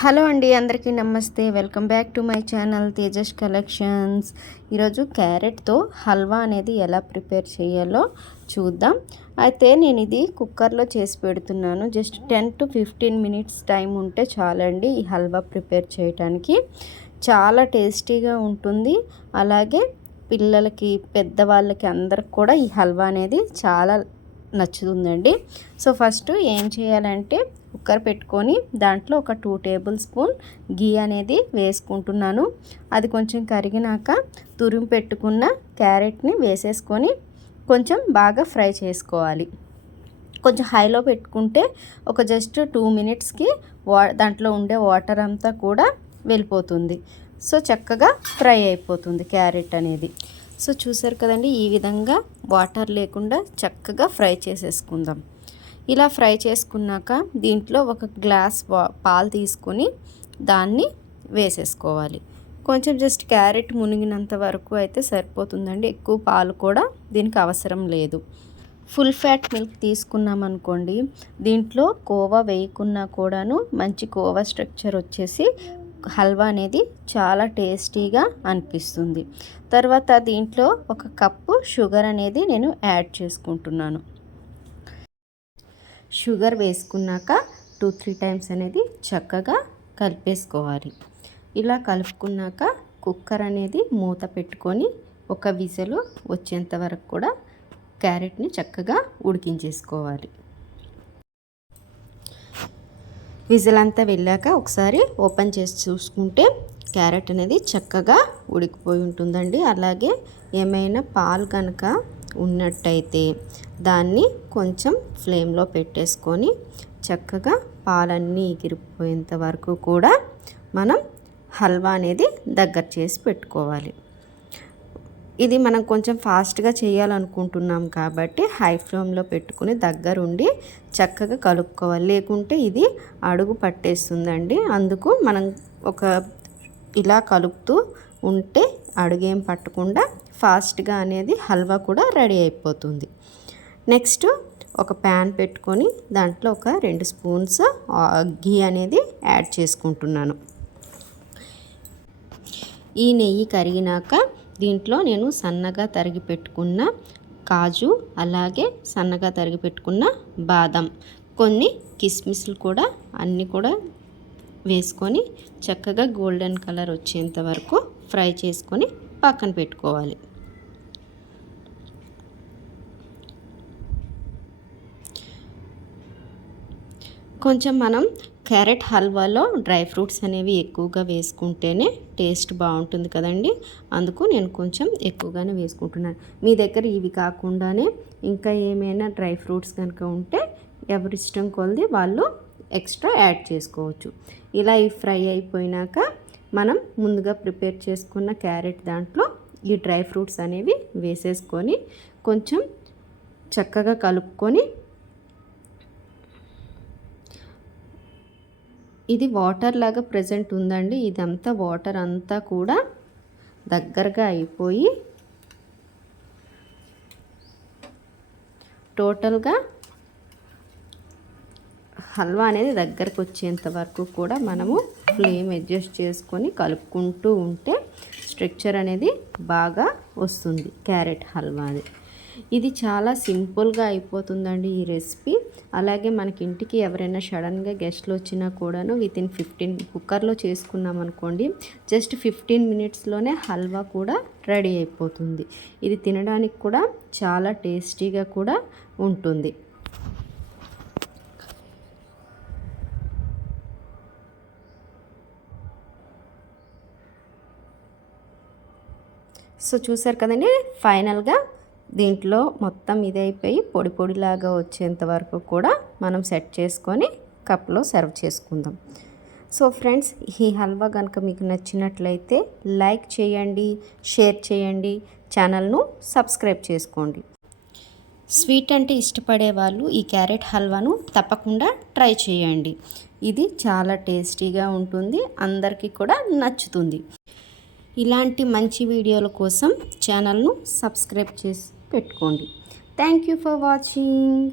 Hello అండి అందరికీ నమస్తే. Welcome back to my channel Tejas collections. ఈరోజు క్యారెట్తో హల్వా అనేది ఎలా ప్రిపేర్ చేయాలో చూద్దాం. అయితే నేను ఇది కుక్కర్లో చేసి పెడుతున్నాను. Just ten to fifteen minutes time ఉంటే చాలండి ఈ హల్వా ప్రిపేర్ చేయడానికి చాలా టేస్టీగా ఉంటుంది. అలాగే పిల్లలకి పెద్దవాళ్ళకి అందరికి కూడా ఈ హల్వా అనేది చాలా నచ్చుతుందండి. సో ఫస్ట్ ఏం చేయాలంటే కుక్కర్ పెట్టుకొని దాంట్లో ఒక టూ టేబుల్ స్పూన్ గీ అనేది వేసుకుంటున్నాను. అది కొంచెం కరిగినాక తురిమి పెట్టుకున్న క్యారెట్ని వేసేసుకొని కొంచెం బాగా ఫ్రై చేసుకోవాలి. కొంచెం హైలో పెట్టుకుంటే ఒక జస్ట్ టూ మినిట్స్కి వా దాంట్లో ఉండే వాటర్ అంతా కూడా వెళ్ళిపోతుంది. సో చక్కగా ఫ్రై అయిపోతుంది క్యారెట్ అనేది. సో చూసారు కదండి ఈ విధంగా వాటర్ లేకుండా చక్కగా ఫ్రై చేసేసుకుందాం. ఇలా ఫ్రై చేసుకున్నాక దీంట్లో ఒక గ్లాస్ పాలు తీసుకొని దాన్ని వేసేసుకోవాలి. కొంచెం జస్ట్ క్యారెట్ మునిగినంత వరకు అయితే సరిపోతుందండి. ఎక్కువ పాలు కూడా దీనికి అవసరం లేదు. ఫుల్ ఫ్యాట్ మిల్క్ తీసుకున్నాం అనుకోండి దీంట్లో కోవా వేయకున్నా కూడాను మంచి కోవా స్ట్రక్చర్ వచ్చేసి హల్వా అనేది చాలా టేస్టీగా అనిపిస్తుంది. తర్వాత దీంట్లో ఒక కప్పు షుగర్ అనేది నేను యాడ్ చేసుకుంటున్నాను. షుగర్ వేసుకున్నాక టూ త్రీ టైమ్స్ అనేది చక్కగా కలిపేసుకోవాలి. ఇలా కలుపుకున్నాక కుక్కర్ అనేది మూత పెట్టుకొని ఒక విజలు వచ్చేంత వరకు కూడా క్యారెట్ని చక్కగా ఉడికించేసుకోవాలి. విజిల్ అంతా వెళ్ళాక ఒకసారి ఓపెన్ చేసి చూసుకుంటే క్యారెట్ అనేది చక్కగా ఉడికిపోయి ఉంటుందండి. అలాగే ఏమైనా పాలు కనుక ఉన్నట్టయితే దాన్ని కొంచెం ఫ్లేమ్లో పెట్టేసుకొని చక్కగా పాలన్నీ ఎగిరిపోయేంత వరకు కూడా మనం హల్వా అనేది దగ్గర చేసి పెట్టుకోవాలి. ఇది మనం కొంచెం ఫాస్ట్గా చేయాలనుకుంటున్నాం కాబట్టి హై ఫ్లేమ్లో పెట్టుకుని దగ్గరుండి చక్కగా కలుపుకోవాలి. లేకుంటే ఇది అడుగు పట్టేస్తుందండి. అందుకు మనం ఒక ఇలా కలుపుతూ ఉంటే అడుగేం పట్టకుండా ఫాస్ట్గా అనేది హల్వా కూడా రెడీ అయిపోతుంది. నెక్స్ట్ ఒక ప్యాన్ పెట్టుకొని దాంట్లో ఒక రెండు స్పూన్స్ ఘీ అనేది యాడ్ చేసుకుంటున్నాను. ఈ నెయ్యి కరిగినాక దీంట్లో నేను సన్నగా తరిగి పెట్టుకున్న కాజు అలాగే సన్నగా తరిగి పెట్టుకున్న బాదం కొన్ని కిస్మిస్లు కూడా అన్నీ కూడా వేసుకొని చక్కగా గోల్డెన్ కలర్ వచ్చేంత వరకు ఫ్రై చేసుకొని పక్కన పెట్టుకోవాలి. కొంచెం మనం క్యారెట్ హల్వాలో డ్రై ఫ్రూట్స్ అనేవి ఎక్కువగా వేసుకుంటేనే టేస్ట్ బాగుంటుంది కదండి. అందుకు నేను కొంచెం ఎక్కువగానే వేసుకుంటున్నాను. మీ దగ్గర ఇవి కాకుండానే ఇంకా ఏమైనా డ్రై ఫ్రూట్స్ కనుక ఉంటే ఎవరిష్టం కొలిది వాళ్ళు ఎక్స్ట్రా యాడ్ చేసుకోవచ్చు. ఇలా ఈ ఫ్రై అయిపోయినాక మనం ముందుగా ప్రిపేర్ చేసుకున్న క్యారెట్ దాంట్లో ఈ డ్రై ఫ్రూట్స్ అనేవి వేసేసుకొని కొంచెం చక్కగా కలుపుకొని ఇది వాటర్ లాగా ప్రజెంట్ ఉందండి. ఇదంతా వాటర్ అంతా కూడా దగ్గరగా అయిపోయి టోటల్గా హల్వా అనేది దగ్గరకు వచ్చేంత వరకు కూడా మనము ఫ్లేమ్ అడ్జస్ట్ చేసుకొని కలుపుకుంటూ ఉంటే స్ట్రక్చర్ అనేది బాగా వస్తుంది క్యారెట్ హల్వా అది ఇది చాలా సింపుల్గా అయిపోతుందండి ఈ రెసిపీ. అలాగే మనకి ఇంటికి ఎవరైనా సడన్గా గెస్ట్లు వచ్చినా కూడాను విత్ ఇన్ ఫిఫ్టీన్ కుక్కర్లో చేసుకున్నాం అనుకోండి జస్ట్ ఫిఫ్టీన్ మినిట్స్లోనే హల్వా కూడా రెడీ అయిపోతుంది. ఇది తినడానికి కూడా చాలా టేస్టీగా కూడా ఉంటుంది. సో చూసారు కదండి ఫైనల్గా దీంట్లో మొత్తం ఇది అయిపోయి పొడి పొడిలాగా వచ్చేంత వరకు కూడా మనం సెట్ చేసుకొని కప్లో సర్వ్ చేసుకుందాం. సో ఫ్రెండ్స్ ఈ హల్వా కనుక మీకు నచ్చినట్లయితే లైక్ చేయండి షేర్ చేయండి ఛానల్ను సబ్స్క్రైబ్ చేసుకోండి. స్వీట్ అంటే ఇష్టపడే వాళ్ళు ఈ క్యారెట్ హల్వాను తప్పకుండా ట్రై చేయండి. ఇది చాలా టేస్టీగా ఉంటుంది అందరికీ కూడా నచ్చుతుంది. ఇలాంటి మంచి వీడియోల కోసం ఛానల్ను సబ్స్క్రైబ్ చేసి పెట్టుకోండి. Thank you for watching